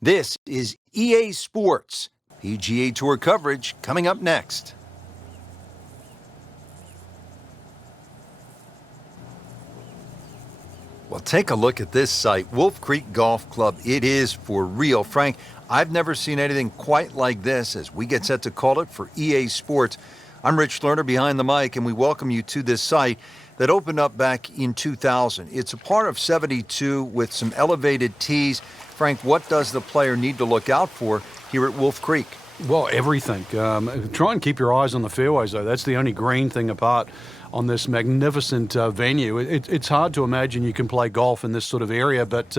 This is EA Sports. PGA Tour coverage coming up next. Well, take a look at this site, Wolf Creek Golf Club. It is for real. Frank, I've never seen anything quite like this as we get set to call it for EA Sports. I'm Rich Lerner behind the mic, and we welcome you to this site that opened up back in 2000. It's a part of 72 with some elevated tees. Frank, what does the player need to look out for here at Wolf Creek? Well, everything. Try and keep your eyes on the fairways, though. That's the only green thing apart on this magnificent venue. It's hard to imagine you can play golf in this sort of area, but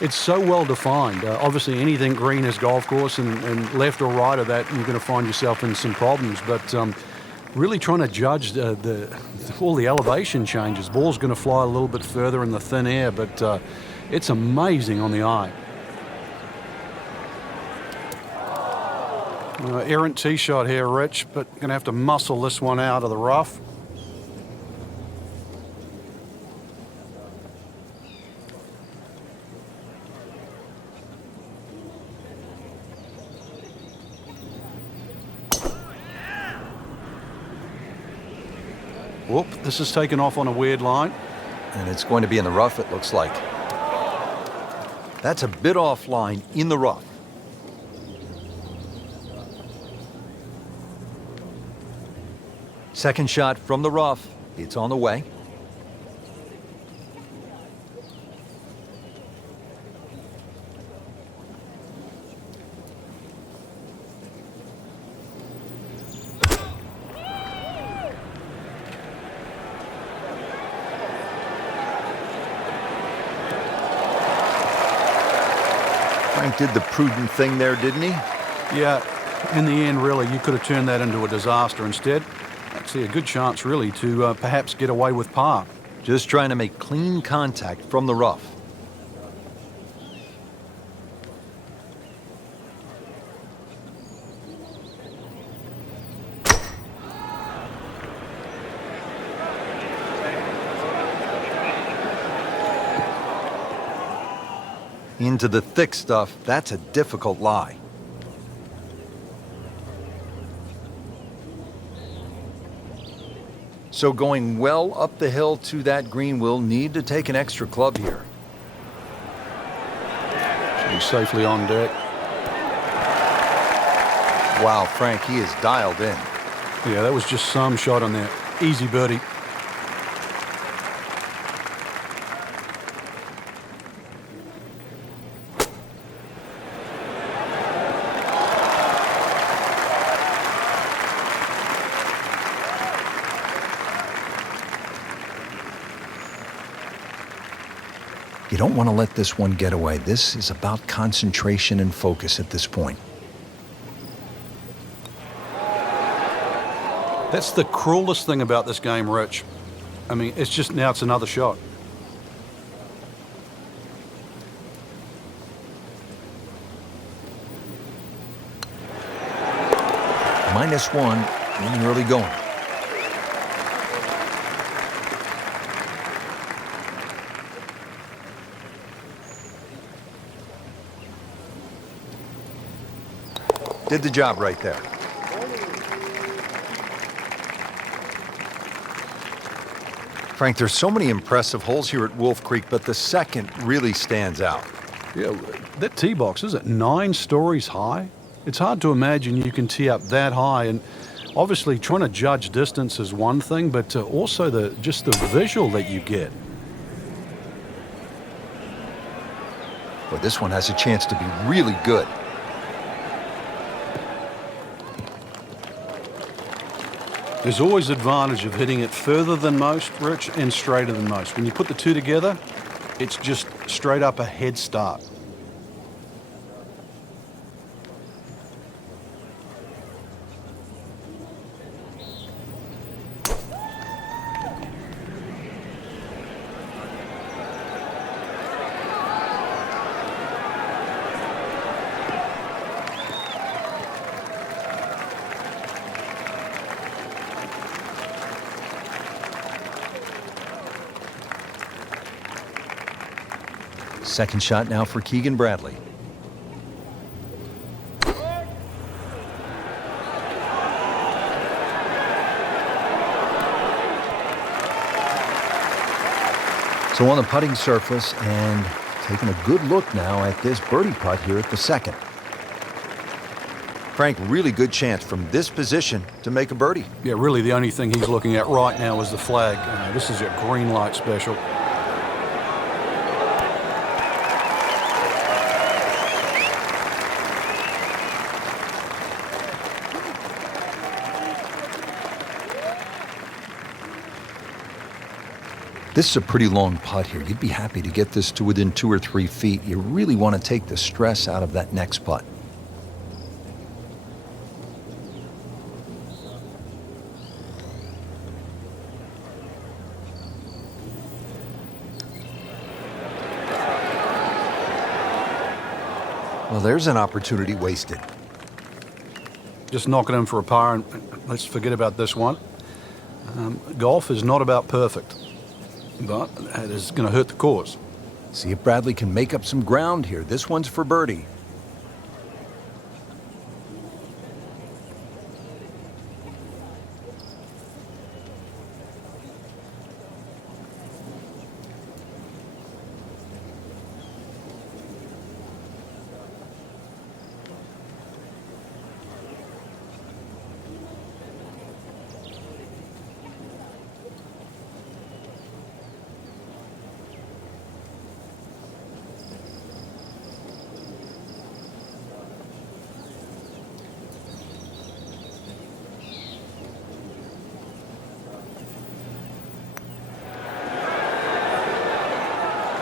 it's so well defined. Obviously, anything green is golf course, and left or right of that, you're going to find yourself in some problems. But really trying to judge all the elevation changes. Ball's going to fly a little bit further in the thin air, but it's amazing on the eye. Errant tee shot here, Rich, but going to have to muscle this one out of the rough. Whoop, this is taken off on a weird line. And it's going to be in the rough, it looks like. That's a bit offline in the rough. Second shot from the rough. It's on the way. Frank did the prudent thing there, didn't he? Yeah, in the end, really, you could have turned that into a disaster instead. I see a good chance, really, to perhaps get away with par. Just trying to make clean contact from the rough. Into the thick stuff, that's a difficult lie. So going well up the hill to that green, will need to take an extra club here. He's safely on deck. Wow, Frank, he is dialed in. Yeah, that was just some shot on there. Easy birdie. You don't want to let this one get away. This is about concentration and focus at this point. That's the cruelest thing about this game, Rich. I mean, it's just now it's another shot. -1 in the early going. Did the job right there. Frank, there's so many impressive holes here at Wolf Creek, but the second really stands out. Yeah, that tee box, is it 9 stories high? It's hard to imagine you can tee up that high, and obviously trying to judge distance is one thing, but also just the visual that you get. Well, this one has a chance to be really good. There's always advantage of hitting it further than most, Rich, and straighter than most. When you put the two together, it's just straight up a head start. Second shot now for Keegan Bradley. So on the putting surface and taking a good look now at this birdie putt here at the second. Frank, really good chance from this position to make a birdie. Yeah, really the only thing he's looking at right now is the flag. This is a green light special. This is a pretty long putt here. You'd be happy to get this to within 2 or 3 feet. You really want to take the stress out of that next putt. Well, there's an opportunity wasted. Just knocking him for a par, and let's forget about this one. Golf is not about perfect, but it is going to hurt the cause. See if Bradley can make up some ground here. This one's for birdie.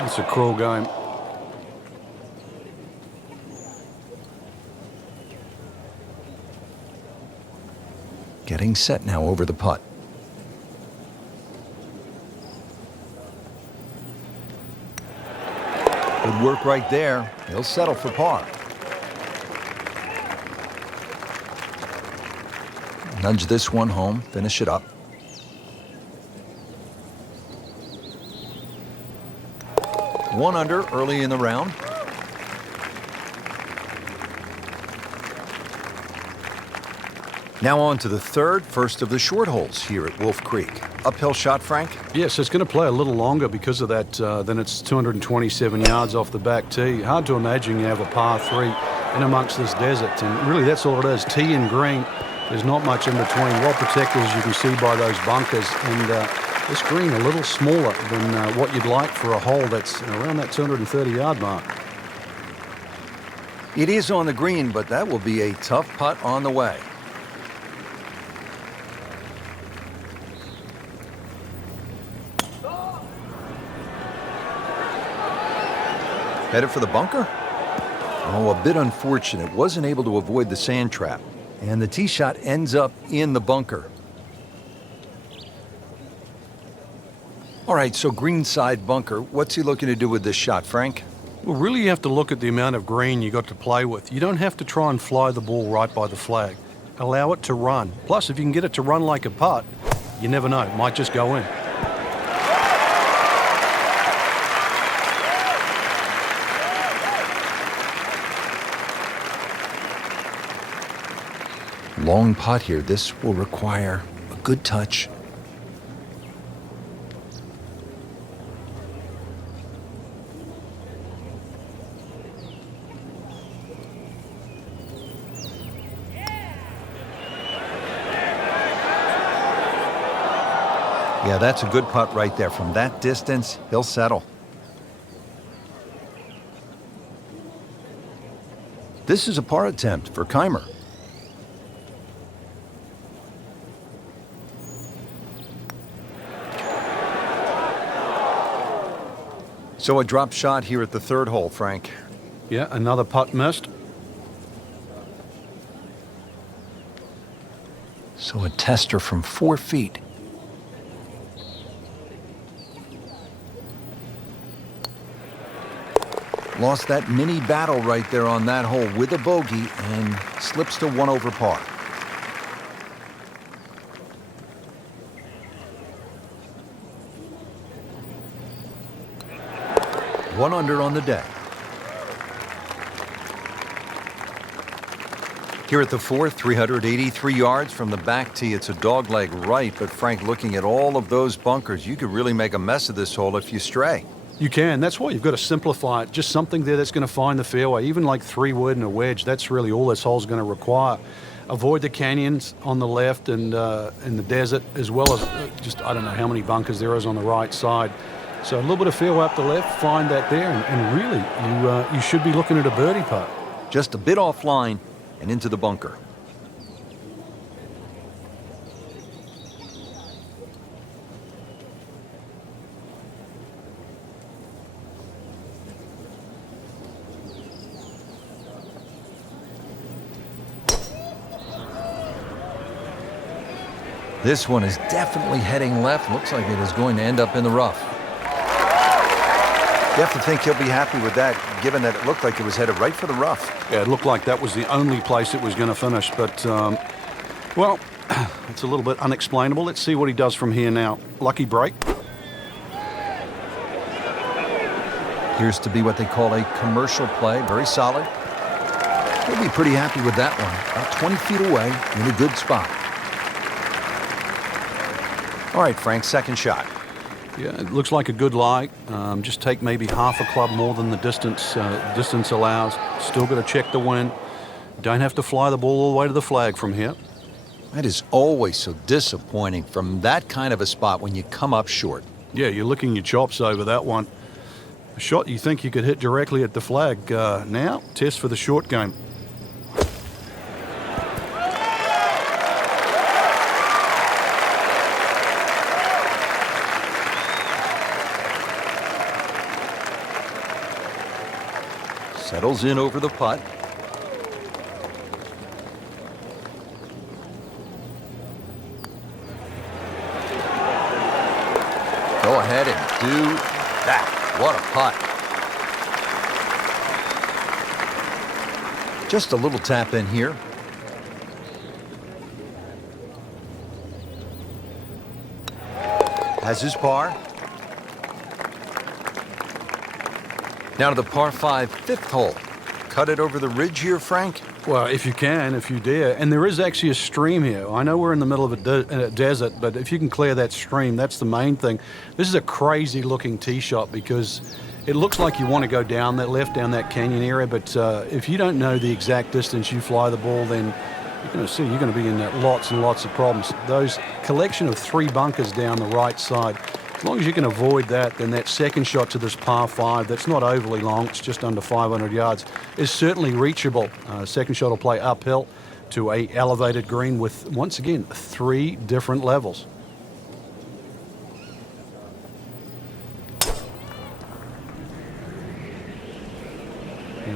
It's a cruel game. Getting set now over the putt. Good work right there. He'll settle for par. Nudge this one home, finish it up. One under early in the round. Now on to the third, first of the short holes here at Wolf Creek. Uphill shot, Frank? Yes, it's going to play a little longer because of that. Then it's 227 yards off the back tee. Hard to imagine you have a par 3 in amongst this desert. And really, that's all it is. Tee and green. There's not much in between. Well protected, as you can see by those bunkers. And this green a little smaller than what you'd like for a hole that's around that 230-yard mark. It is on the green, but that will be a tough putt on the way. Headed for the bunker? Oh, a bit unfortunate. Wasn't able to avoid the sand trap. And the tee shot ends up in the bunker. All right, so greenside bunker. What's he looking to do with this shot, Frank? Well, really you have to look at the amount of green you got to play with. You don't have to try and fly the ball right by the flag. Allow it to run. Plus, if you can get it to run like a putt, you never know. It might just go in. Long putt here. This will require a good touch. Yeah, that's a good putt right there. From that distance, he'll settle. This is a par attempt for Kaymer. So a drop shot here at the third hole, Frank. Yeah, another putt missed. So a tester from 4 feet. Lost that mini battle right there on that hole with a bogey and slips to 1 over par. One under on the day. Here at the fourth, 383 yards from the back tee. It's a dogleg right, but Frank, looking at all of those bunkers, you could really make a mess of this hole if you stray. You can. That's why you've got to simplify it. Just something there that's going to find the fairway. Even like 3-wood and a wedge, that's really all this hole's going to require. Avoid the canyons on the left and in the desert, as well as just, I don't know how many bunkers there is on the right side. So a little bit of fairway up the left, find that there, and really, you should be looking at a birdie putt. Just a bit offline and into the bunker. This one is definitely heading left. Looks like it is going to end up in the rough. You have to think he'll be happy with that, given that it looked like it was headed right for the rough. Yeah, it looked like that was the only place it was going to finish. But, well, it's a little bit unexplainable. Let's see what he does from here now. Lucky break. Appears to be what they call a commercial play. Very solid. He'll be pretty happy with that one. About 20 feet away, in a good spot. All right, Frank, second shot. Yeah, it looks like a good lie. Just take maybe half a club more than the distance allows. Still got to check the wind. Don't have to fly the ball all the way to the flag from here. That is always so disappointing from that kind of a spot when you come up short. Yeah, you're licking your chops over that one. A shot you think you could hit directly at the flag. Now, test for the short game. Settles in over the putt. Go ahead and do that. What a putt. Just a little tap in here. Has his par. Now to the par 5 fifth hole. Cut it over the ridge here, Frank? Well, if you can, if you dare. And there is actually a stream here. I know we're in the middle of a desert, but if you can clear that stream, that's the main thing. This is a crazy looking tee shot because it looks like you want to go down that that canyon area, but if you don't know the exact distance you fly the ball, then you're going to be in lots and lots of problems. Those collection of 3 bunkers down the right side, as long as you can avoid that, then that second shot to this par 5, that's not overly long, it's just under 500 yards, is certainly reachable. Second shot will play uphill to a elevated green with, once again, 3 different levels.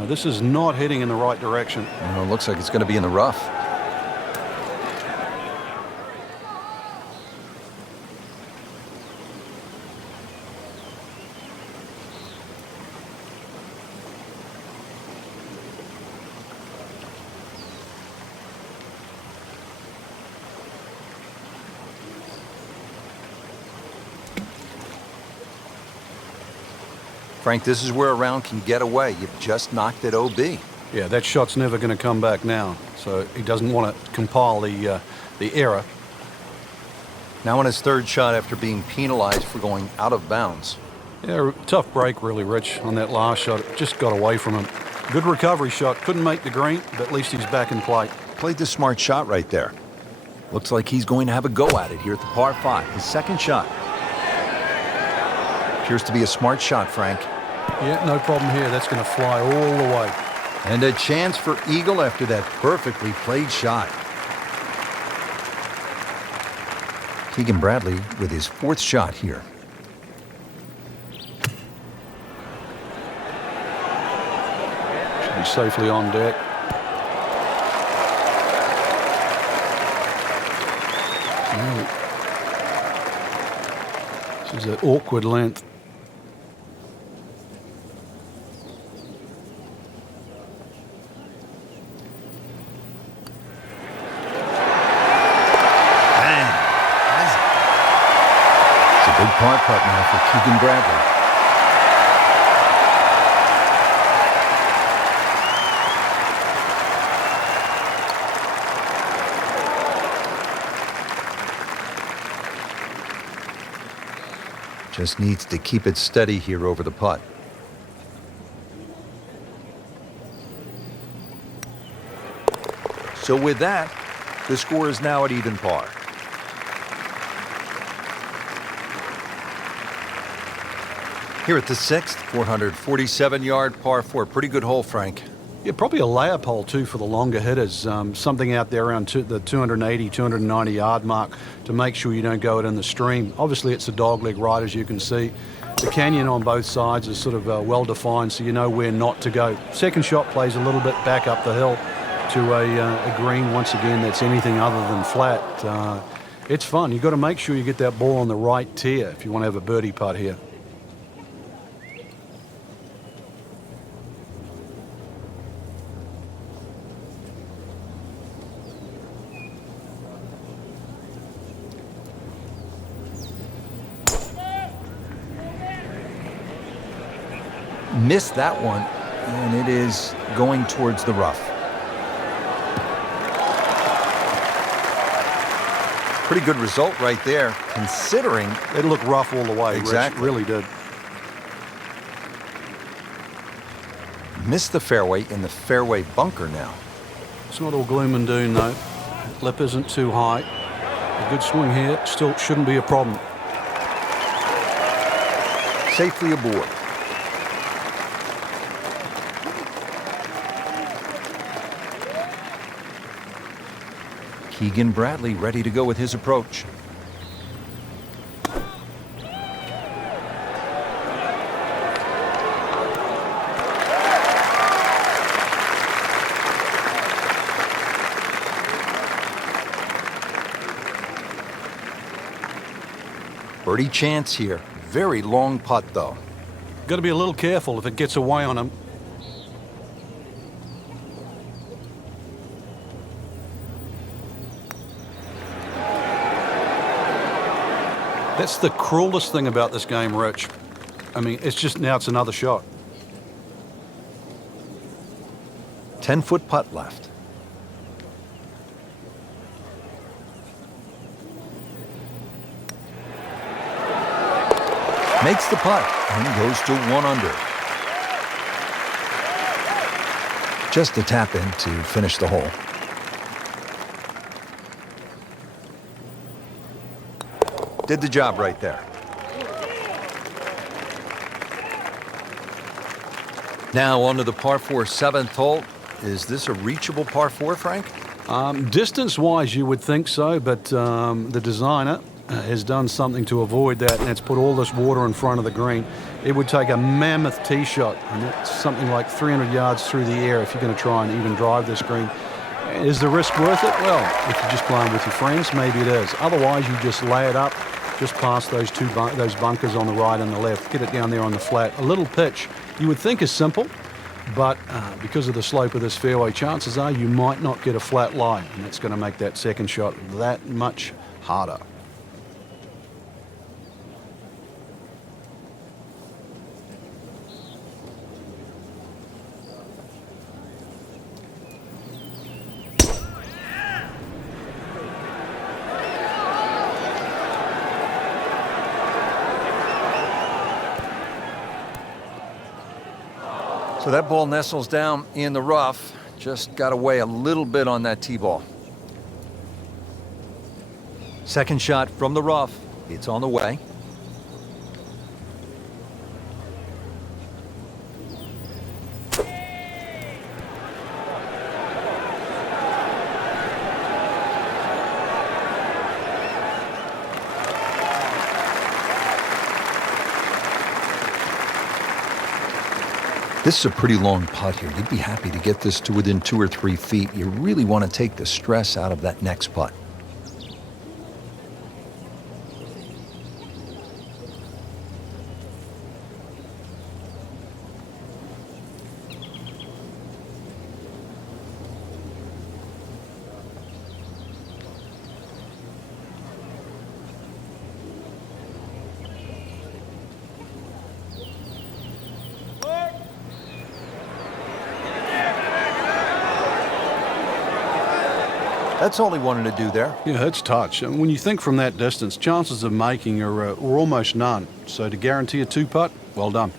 This is not heading in the right direction. It looks like it's going to be in the rough. Frank, this is where a round can get away. You've just knocked it OB. Yeah, that shot's never going to come back now. So he doesn't want to compile the error. Now on his third shot after being penalized for going out of bounds. Yeah, tough break really, Rich, on that last shot. It just got away from him. Good recovery shot. Couldn't make the green, but at least he's back in play. Played the smart shot right there. Looks like he's going to have a go at it here at the par 5. His second shot. Appears to be a smart shot, Frank. Yeah, no problem here. That's going to fly all the way. And a chance for eagle after that perfectly played shot. Keegan Bradley with his 4th shot here. Should be safely on deck. This is an awkward length. Big par putt now for Keegan Bradley. Just needs to keep it steady here over the putt. So with that, the score is now at even par. Here at the 6th, 447-yard par 4. Pretty good hole, Frank. Yeah, probably a layup hole, too, for the longer hitters. Something out there around the 280, 290-yard mark to make sure you don't go it in the stream. Obviously, it's a dogleg right, as you can see. The canyon on both sides is sort of well-defined, so you know where not to go. Second shot plays a little bit back up the hill to a green, once again, that's anything other than flat. It's fun. You've got to make sure you get that ball on the right tier if you want to have a birdie putt here. Missed that one, and it is going towards the rough. Pretty good result right there, considering it looked rough all the way. Exactly. Rich, really did. Missed the fairway in the fairway bunker now. It's not all gloom and doom, though. Lip isn't too high. A good swing here still shouldn't be a problem. Safely aboard. Keegan Bradley ready to go with his approach. Birdie chance here. Very long putt, though. Got to be a little careful if it gets away on him. That's the cruelest thing about this game, Rich. I mean, it's just now it's another shot. 10-foot putt left. Makes the putt and goes to 1 under. Just a tap in to finish the hole. Did the job right there. Now on to the par 4 7th hole. Is this a reachable par 4, Frank? Distance-wise, you would think so, but the designer has done something to avoid that, and it's put all this water in front of the green. It would take a mammoth tee shot, and it's something like 300 yards through the air if you're going to try and even drive this green. Is the risk worth it? Well, if you're just playing with your friends, maybe it is. Otherwise, you just lay it up, just past those those bunkers on the right and the left. Get it down there on the flat. A little pitch you would think is simple, but because of the slope of this fairway, chances are you might not get a flat lie, and that's going to make that second shot that much harder. So that ball nestles down in the rough. Just got away a little bit on that tee ball. Second shot from the rough. It's on the way. This is a pretty long putt here. You'd be happy to get this to within 2 or 3 feet. You really want to take the stress out of that next putt. That's all he wanted to do there. Yeah, it's touch. And when you think from that distance, chances of making are almost none. So to guarantee a two-putt, well done.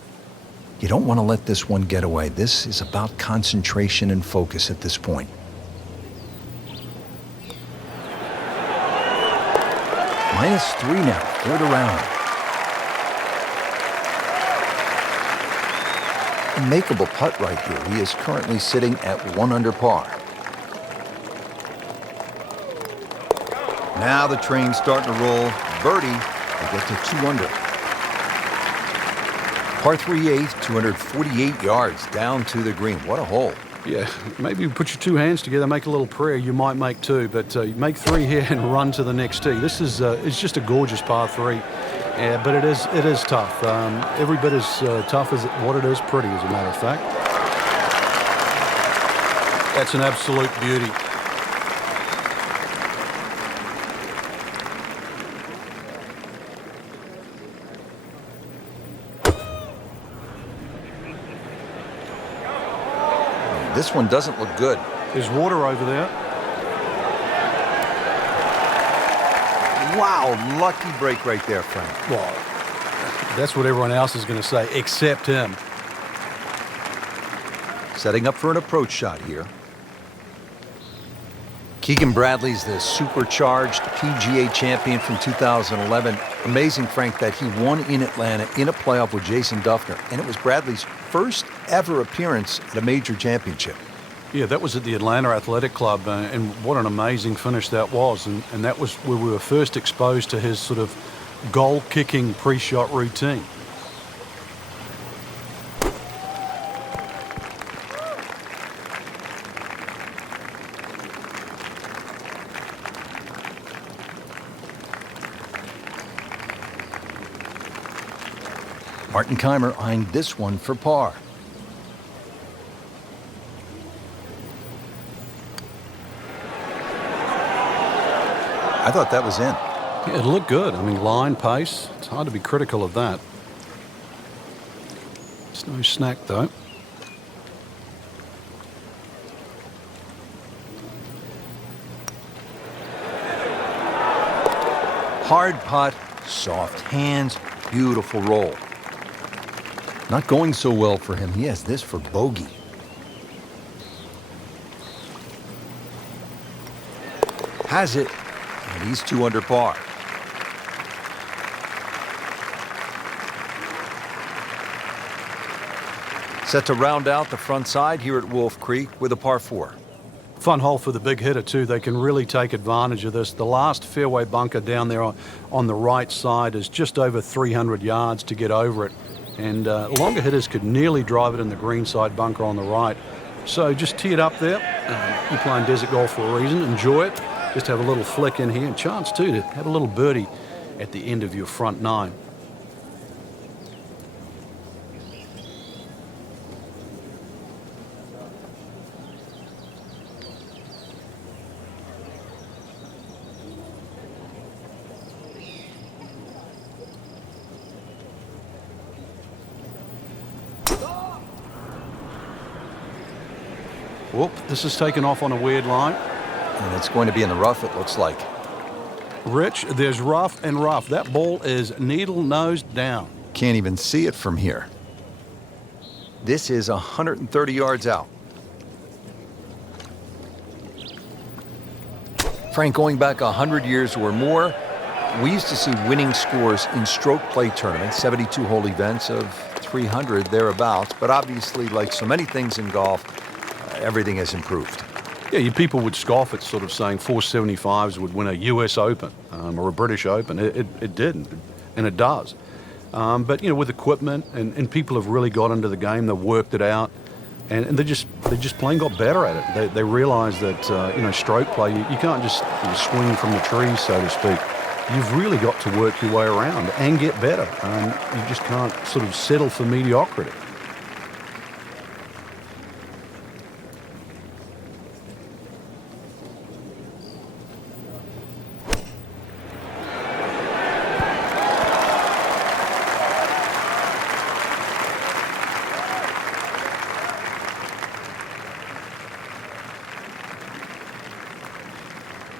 You don't want to let this one get away. This is about concentration and focus at this point. -3 now, third around. A makeable putt right here. He is currently sitting at 1 under par. Now the train's starting to roll. Birdie, they get to 2 under. Par 3 eighth, 248 yards down to the green. What a hole. Yeah, maybe you put your two hands together, make a little prayer, you might make two, but you make 3 here and run to the next tee. This is it's just a gorgeous par 3, but it is tough. Every bit as tough as what it is pretty, as a matter of fact. That's an absolute beauty. This one doesn't look good. There's water over there. Wow, lucky break right there, Frank. Well, that's what everyone else is going to say, except him. Setting up for an approach shot here. Keegan Bradley's the supercharged PGA champion from 2011. Amazing, Frank, that he won in Atlanta in a playoff with Jason Duffner, and it was Bradley's first ever appearance at a major championship. Yeah, that was at the Atlanta Athletic Club, and what an amazing finish that was. And that was where we were first exposed to his sort of goal-kicking pre-shot routine. Martin Kaymer eyeing this one for par. I thought that was in. Yeah, it looked good. I mean, line, pace, it's hard to be critical of that. It's no snack, though. Hard putt, soft hands, beautiful roll. Not going so well for him. He has this for bogey. Has it, and he's 2 under par. Set to round out the front side here at Wolf Creek with a par 4. Fun hole for the big hitter, too. They can really take advantage of this. The last fairway bunker down there on the right side is just over 300 yards to get over it. And longer hitters could nearly drive it in the green side bunker on the right. So just tee it up there. You're playing desert golf for a reason. Enjoy it. Just have a little flick in here. And chance, too, to have a little birdie at the end of your front 9. Whoop, this is taken off on a weird line. And it's going to be in the rough, it looks like. Rich, there's rough and rough. That ball is needle-nosed down. Can't even see it from here. This is 130 yards out. Frank, going back 100 years or more, we used to see winning scores in stroke play tournaments, 72-hole events of 300 thereabouts. But obviously, like so many things in golf, everything has improved. Yeah, people would scoff at sort of saying 475s would win a U.S. Open or a British Open. It didn't, and it does. But, with equipment, and people have really got into the game, they've worked it out, and they just plain got better at it. They realize that, stroke play, you can't just swing from the trees, so to speak. You've really got to work your way around and get better. You just can't sort of settle for mediocrity.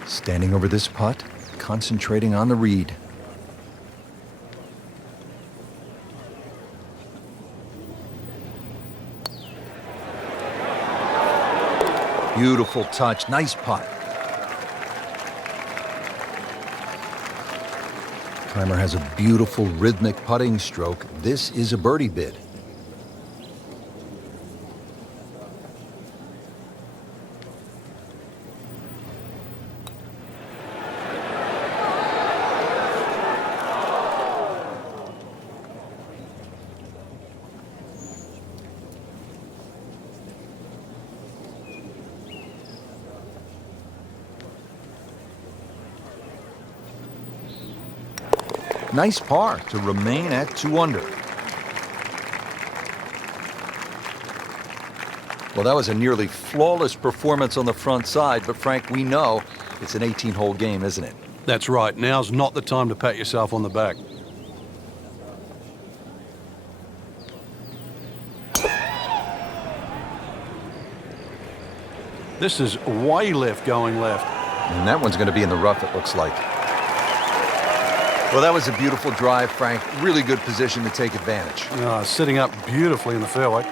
Standing over this putt, concentrating on the read. Beautiful touch, nice putt. Kaymer has a beautiful rhythmic putting stroke. This is a birdie bid. Nice par to remain at 2 under. Well, that was a nearly flawless performance on the front side, but Frank, we know it's an 18-hole game, isn't it? That's right. Now's not the time to pat yourself on the back. This is way left going left. And that one's going to be in the rough, it looks like. Well, that was a beautiful drive, Frank. Really good position to take advantage. Sitting up beautifully in the fairway.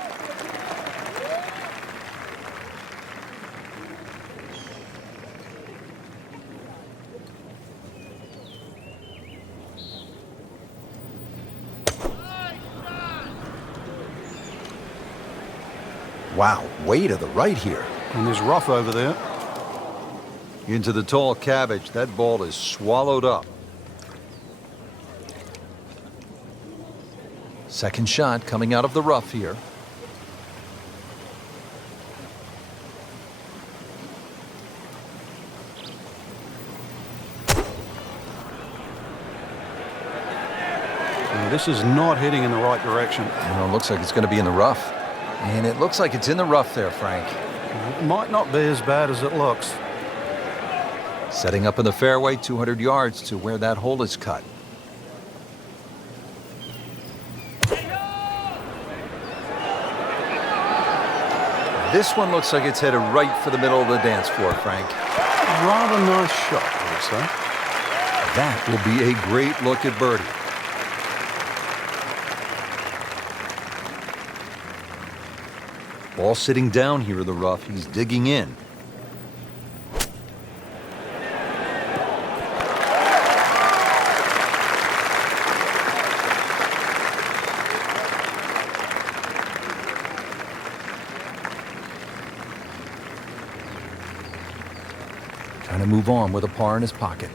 Wow, way to the right here. And there's rough over there. Into the tall cabbage. That ball is swallowed up. Second shot coming out of the rough here. This is not heading in the right direction. It looks like it's going to be in the rough. And it looks like it's in the rough there, Frank. It might not be as bad as it looks. Setting up in the fairway, 200 yards to where that hole is cut. This one looks like it's headed right for the middle of the dance floor, Frank. Rather nice shot, I would say. That will be a great look at birdie. Ball sitting down here in the rough. He's digging in. Trying to move on with a par in his pocket.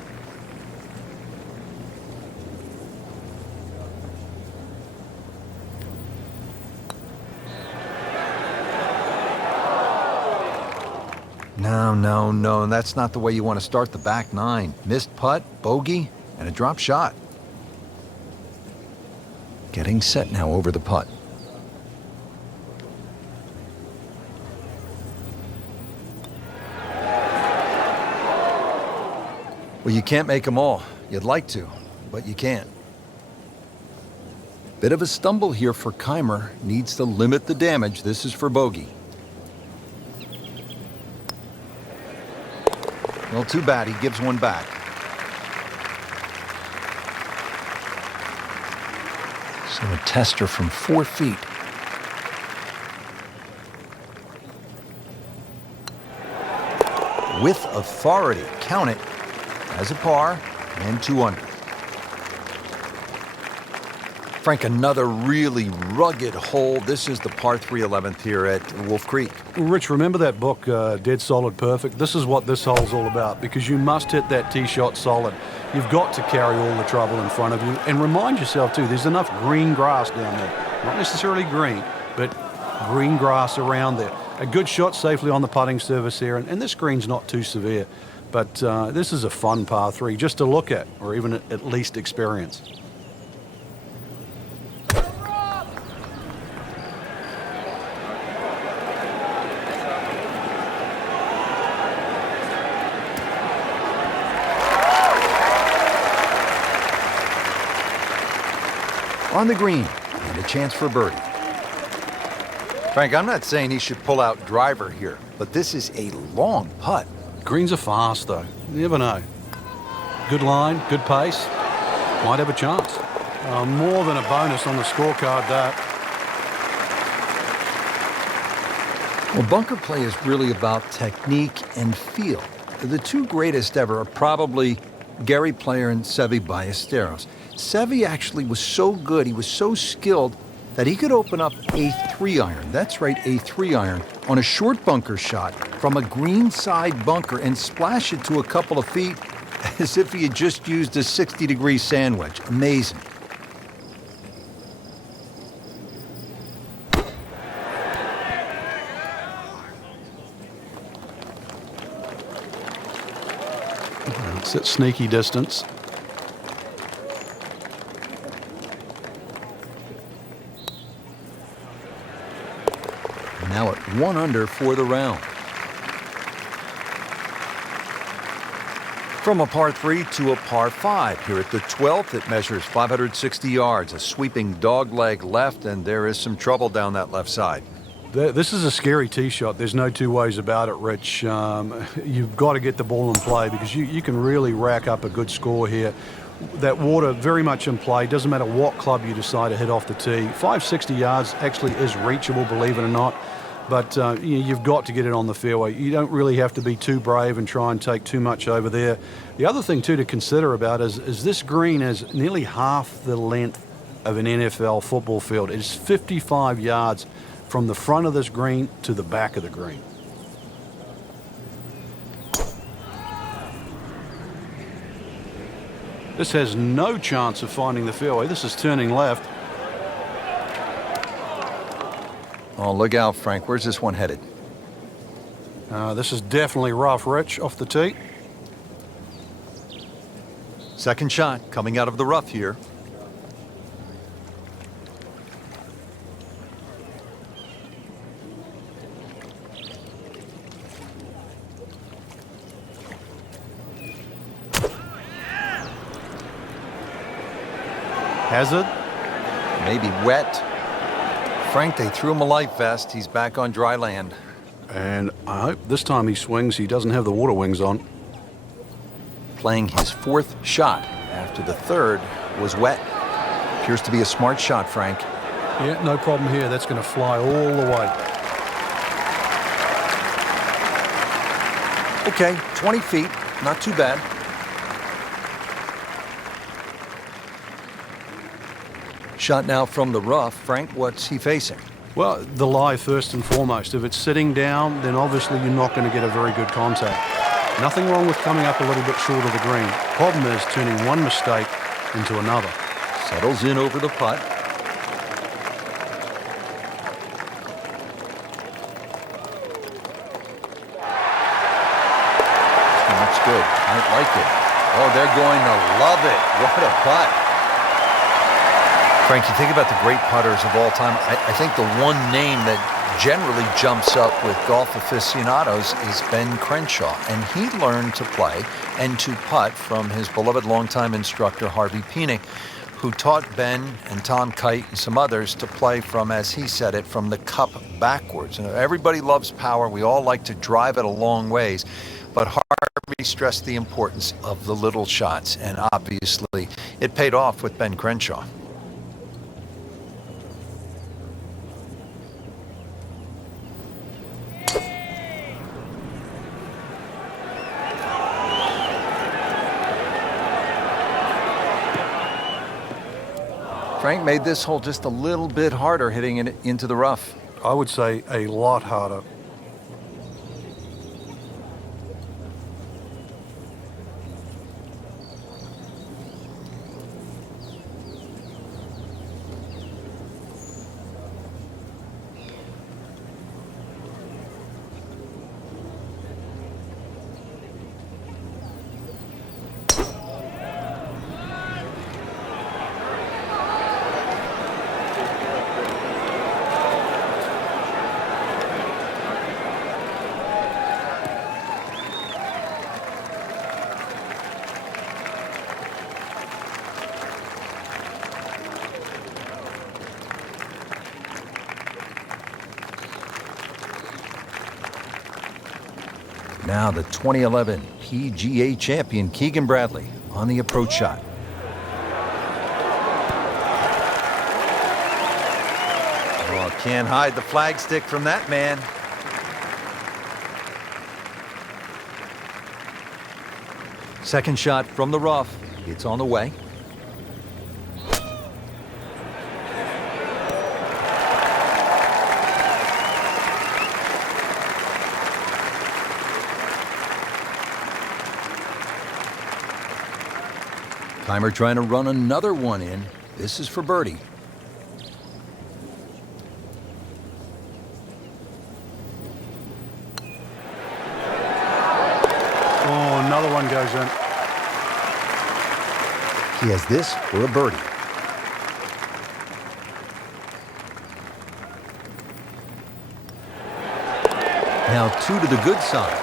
No, that's not the way you want to start the back nine. Missed putt, bogey, and a drop shot. Getting set now over the putt. Well, you can't make them all. You'd like to, but you can't. Bit of a stumble here for Kaymer. Needs to limit the damage. This is for bogey. Well, too bad. He gives one back. So a tester from 4 feet. With authority. Count it as a par and 2 under. Frank, another really rugged hole. This is the par 3 11th here at Wolf Creek. Rich, remember that book, Dead Solid Perfect? This is what this hole's all about, because you must hit that tee shot solid. You've got to carry all the trouble in front of you. And remind yourself, too, there's enough green grass down there. Not necessarily green, but green grass around there. A good shot safely on the putting surface here, and this green's not too severe. But this is a fun par 3 just to look at, or even at least experience. On the green, and a chance for birdie. Frank, I'm not saying he should pull out driver here, but this is a long putt. Greens are fast, though. You never know. Good line, good pace. Might have a chance. More than a bonus on the scorecard, that. Well, bunker play is really about technique and feel. The two greatest ever are probably Gary Player and Seve Ballesteros. Seve actually was so good, he was so skilled, that he could open up a 3-iron, that's right, a 3-iron, on a short bunker shot from a greenside bunker and splash it to a couple of feet as if he had just used a 60-degree sandwich. Amazing. It's at sneaky distance. Now at 1 under for the round. From a par 3 to a par 5. Here at the 12th, it measures 560 yards, a sweeping dogleg left, and there is some trouble down that left side. This is a scary tee shot. There's no two ways about it, Rich. You've got to get the ball in play because you can really rack up a good score here. That water very much in play. Doesn't matter what club you decide to hit off the tee. 560 yards actually is reachable, believe it or not. But you've got to get it on the fairway. You don't really have to be too brave and try and take too much over there. The other thing, too, to consider about is this green is nearly half the length of an NFL football field. It's 55 yards from the front of this green to the back of the green. This has no chance of finding the fairway. This is turning left. Oh, look out, Frank. Where's this one headed? This is definitely rough, Rich, off the tee. Second shot coming out of the rough here. Hazard. Maybe wet. Frank, they threw him a life vest. He's back on dry land. And I hope this time he swings, he doesn't have the water wings on. Playing his 4th shot after the 3rd was wet. Appears to be a smart shot, Frank. Yeah, no problem here. That's going to fly all the way. Okay, 20 feet. Not too bad. Shot now from the rough. Frank, what's he facing? Well, the lie first and foremost. If it's sitting down, then obviously you're not going to get a very good contact. Nothing wrong with coming up a little bit short of the green. Problem is turning one mistake into another. Settles in over the putt. That's good. I like it. Oh, they're going to love it. What a putt. Frank, you think about the great putters of all time. I think the one name that generally jumps up with golf aficionados is Ben Crenshaw. And he learned to play and to putt from his beloved longtime instructor, Harvey Penick, who taught Ben and Tom Kite and some others to play from, as he said it, from the cup backwards. And everybody loves power. We all like to drive it a long ways. But Harvey stressed the importance of the little shots. And obviously, it paid off with Ben Crenshaw. Frank made this hole just a little bit harder hitting it into the rough. I would say a lot harder. Now the 2011 PGA champion Keegan Bradley on the approach shot. Oh, can't hide the flagstick from that man. Second shot from the rough. It's on the way. Kaymer trying to run another one in. This is for birdie. Oh, another one goes in. He has this for a birdie. Now 2 to the good side.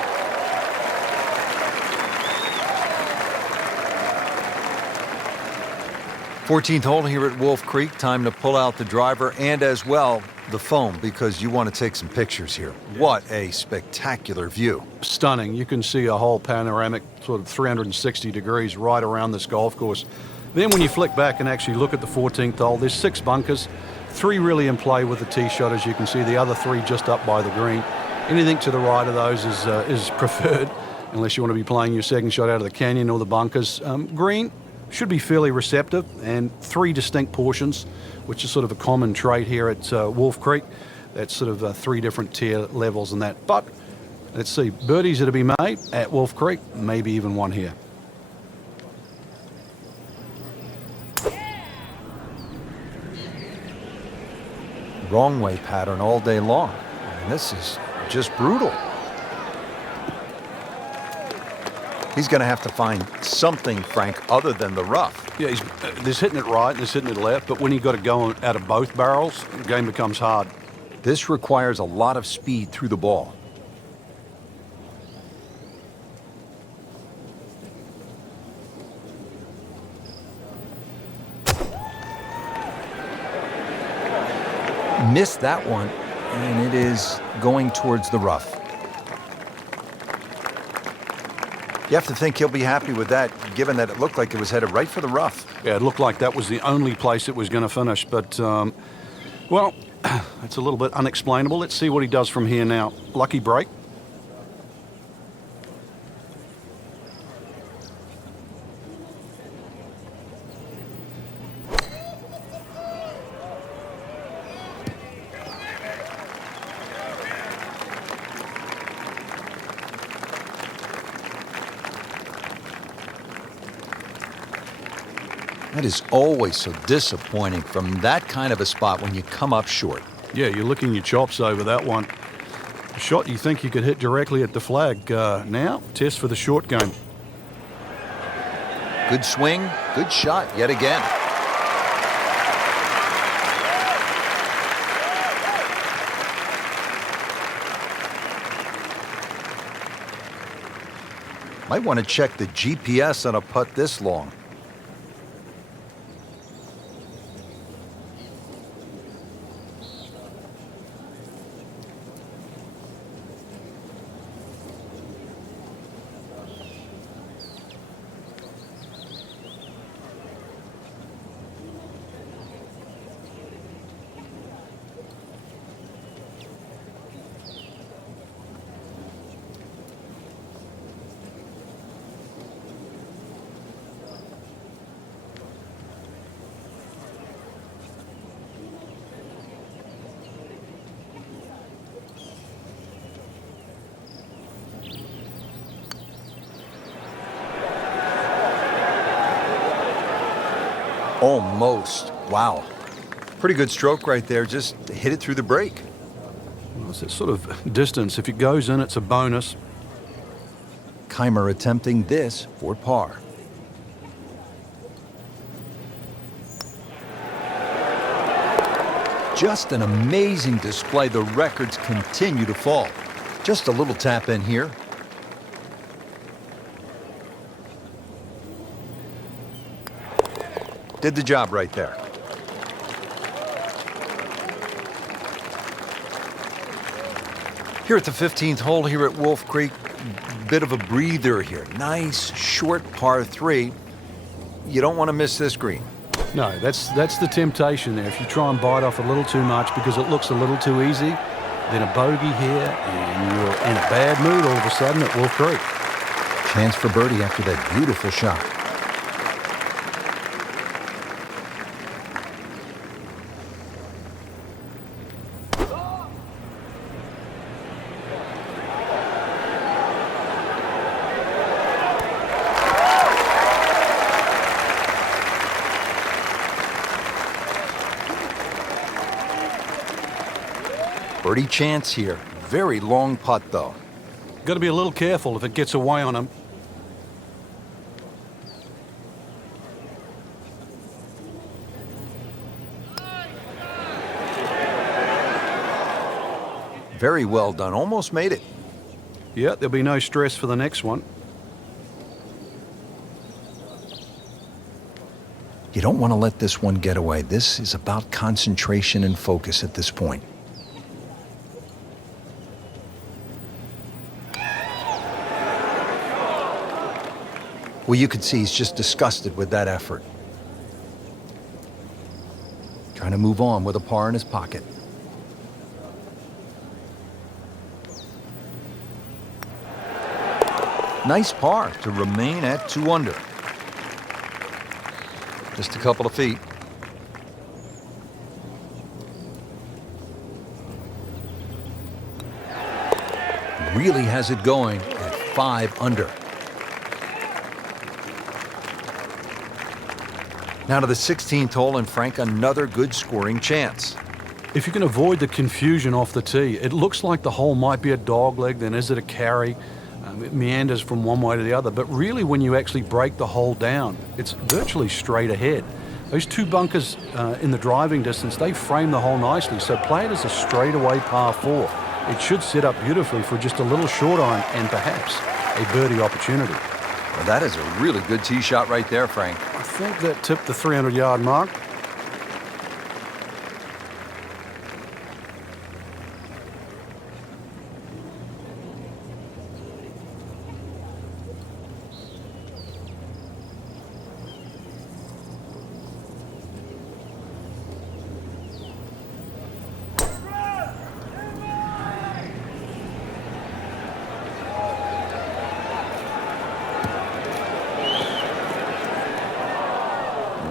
Fourteenth hole here at Wolf Creek. Time to pull out the driver and as well the phone because you want to take some pictures here. What a spectacular view. Stunning. You can see a whole panoramic sort of 360 degrees right around this golf course. Then when you flick back and actually look at the 14th hole, there's 6 bunkers, 3 really in play with the tee shot, as you can see, the other 3 just up by the green. Anything to the right of those is preferred, unless you want to be playing your second shot out of the canyon or the bunkers. Green should be fairly receptive, and 3 distinct portions, which is sort of a common trait here at Wolf Creek. That's sort of 3 different tier levels in that. But let's see, birdies are to be made at Wolf Creek, maybe even one here. Wrong way pattern all day long. And this is just brutal. He's going to have to find something, Frank, other than the rough. Yeah, there's hitting it right and there's hitting it left, but when you've got to go out of both barrels, the game becomes hard. This requires a lot of speed through the ball. Missed that one, and it is going towards the rough. You have to think he'll be happy with that, given that it looked like it was headed right for the rough. Yeah, it looked like that was the only place it was going to finish, but, well, it's a little bit unexplainable. Let's see what he does from here now. Lucky break. That is always so disappointing from that kind of a spot when you come up short. Yeah, you're licking your chops over that one. A shot you think you could hit directly at the flag. Now, test for the short game. Good swing, good shot yet again. Might want to check the GPS on a putt this long. Almost. Wow. Pretty good stroke right there. Just hit it through the break. Well, it's that sort of distance. If it goes in, it's a bonus. Kaymer attempting this for par. Just an amazing display. The records continue to fall. Just a little tap in here. Did the job right there. Here at the 15th hole here at Wolf Creek, bit of a breather here. Nice, short par 3. You don't want to miss this green. No, that's the temptation there. If you try and bite off a little too much because it looks a little too easy, then a bogey here, and you're in a bad mood all of a sudden at Wolf Creek. Chance for birdie after that beautiful shot. Birdie chance here. Very long putt, though. Got to be a little careful if it gets away on him. Very well done. Almost made it. Yeah, there'll be no stress for the next one. You don't want to let this one get away. This is about concentration and focus at this point. Well, you could see he's just disgusted with that effort. Trying to move on with a par in his pocket. Nice par to remain at 2 under. Just a couple of feet. Really has it going at 5 under. Now to the 16th hole, and Frank, another good scoring chance. If you can avoid the confusion off the tee, it looks like the hole might be a dogleg, then is it a carry? It meanders from one way to the other, but really when you actually break the hole down, it's virtually straight ahead. Those 2 bunkers in the driving distance, they frame the hole nicely, so play it as a straightaway par 4. It should set up beautifully for just a little short iron and perhaps a birdie opportunity. Well, that is a really good tee shot right there, Frank. I think that tipped the 300-yard mark.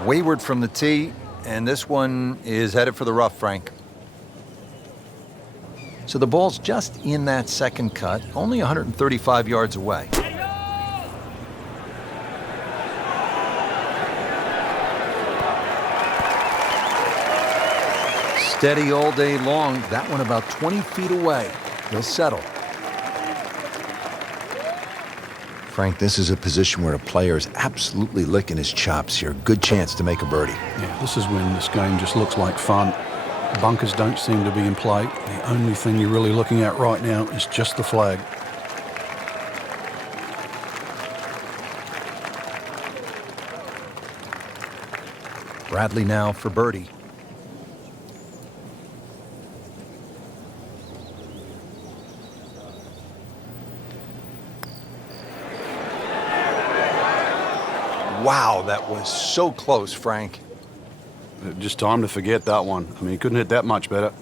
Wayward from the tee, and this one is headed for the rough, Frank. So the ball's just in that second cut, only 135 yards away. Steady all day long. That one about 20 feet away. He'll settle. Frank, this is a position where a player is absolutely licking his chops here. Good chance to make a birdie. Yeah, this is when this game just looks like fun. Bunkers don't seem to be in play. The only thing you're really looking at right now is just the flag. Bradley now for birdie. Wow, that was so close, Frank. Just time to forget that one. I mean, he couldn't hit that much better.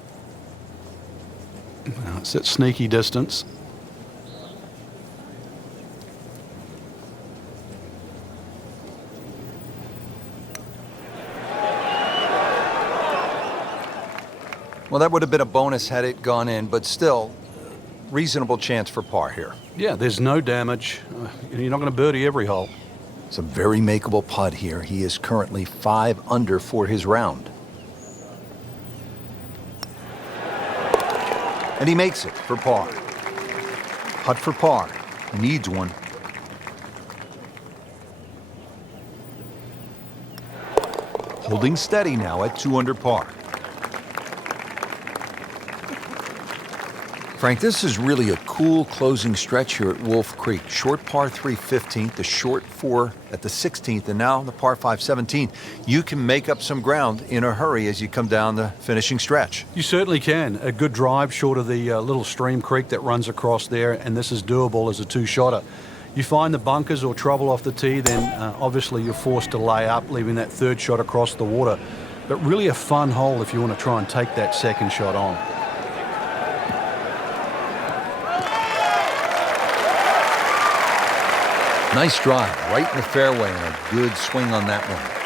Now, it's at sneaky distance. Well, that would have been a bonus had it gone in, but still, reasonable chance for par here. Yeah, there's no damage. You're not going to birdie every hole. It's a very makeable putt here. He is currently 5 under for his round. And he makes it for par. Putt for par. He needs one. Holding steady now at 2 under par. Frank, this is really a cool closing stretch here at Wolf Creek. Short par 3 15th, the short 4 at the 16th, and now the par 5 17th. You can make up some ground in a hurry as you come down the finishing stretch. You certainly can. A good drive short of the little stream creek that runs across there, and this is doable as a two-shotter. You find the bunkers or trouble off the tee, then obviously you're forced to lay up, leaving that third shot across the water. But really a fun hole if you want to try and take that second shot on. Nice drive, right in the fairway, and a good swing on that one.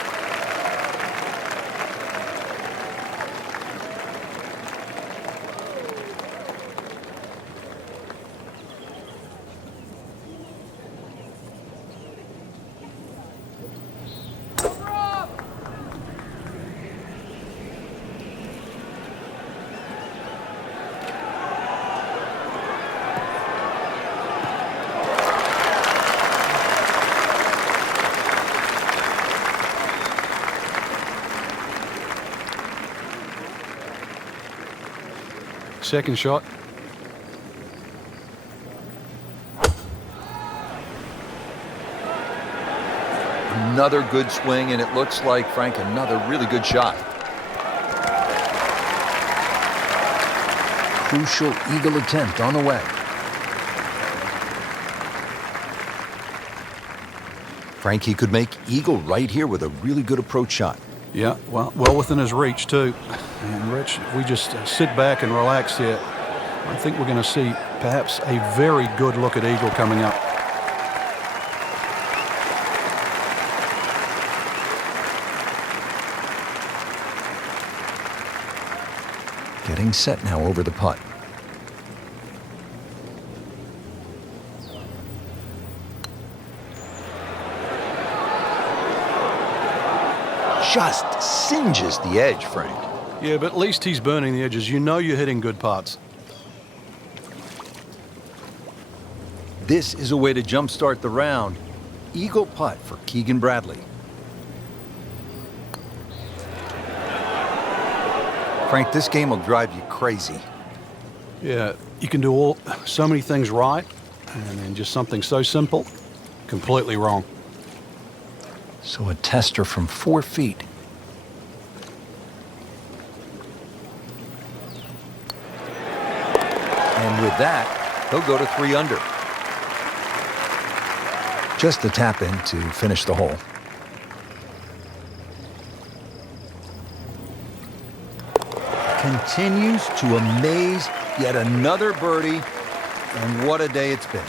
Second shot. Another good swing, and it looks like, Frank, another really good shot. Crucial eagle attempt on the way. Frank, he could make eagle right here with a really good approach shot. Yeah, well within his reach, too. And, Rich, if we just sit back and relax here, I think we're going to see perhaps a very good look at eagle coming up. Getting set now over the putt. Just singes the edge, Frank. Yeah, but at least he's burning the edges. You know you're hitting good putts. This is a way to jumpstart the round. Eagle putt for Keegan Bradley. Frank, this game will drive you crazy. Yeah, you can do so many things right, and then just something so simple, completely wrong. So a tester from 4 feet. And with that, he'll go to 3 under. Just a tap in to finish the hole. Continues to amaze, yet another birdie, and what a day it's been.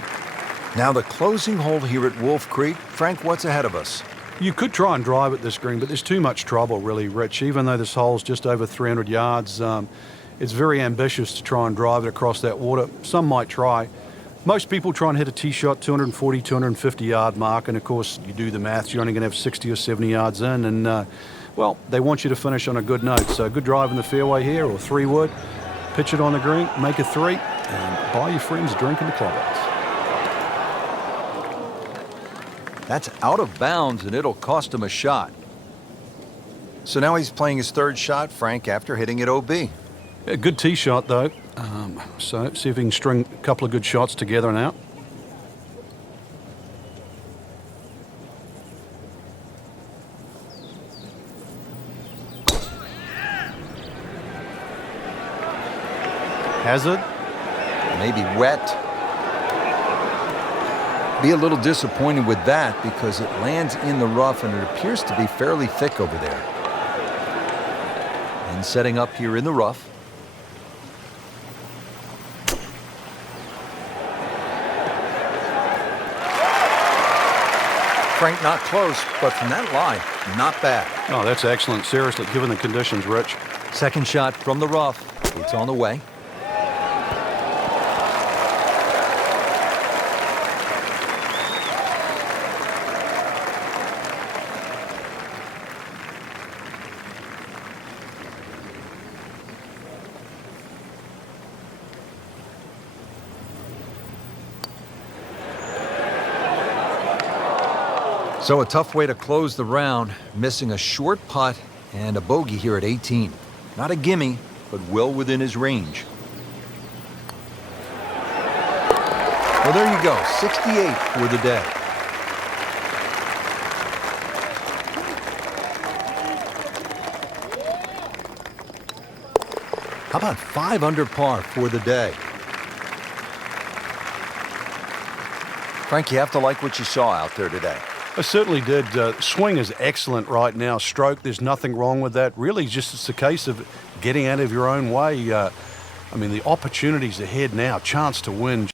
Now the closing hole here at Wolf Creek. Frank, what's ahead of us? You could try and drive at this green, but there's too much trouble, really, Rich. Even though this hole's just over 300 yards, it's very ambitious to try and drive it across that water. Some might try. Most people try and hit a tee shot 240, 250 yard mark, and of course, you do the maths, you're only going to have 60 or 70 yards in, and well, they want you to finish on a good note. So good drive in the fairway here, or 3-wood, pitch it on the green, make a 3, and buy your friends a drink in the clubhouse. That's out of bounds, and it'll cost him a shot. So now he's playing his third shot, Frank, after hitting it OB. Yeah, good tee shot, though. So see if he can string a couple of good shots together now. Hazard. Maybe wet. Be a little disappointed with that because it lands in the rough and it appears to be fairly thick over there. And setting up here in the rough. Frank, not close, but from that line, not bad. Oh, that's excellent. Seriously, given the conditions, Rich. Second shot from the rough. It's on the way. So a tough way to close the round, missing a short putt and a bogey here at 18. Not a gimme, but well within his range. Well, there you go, 68 for the day. How about 5 under par for the day? Frank, you have to like what you saw out there today. I certainly did. Swing is excellent right now. Stroke, there's nothing wrong with that. Really, just it's a case of getting out of your own way. I mean, the opportunities ahead now, chance to win.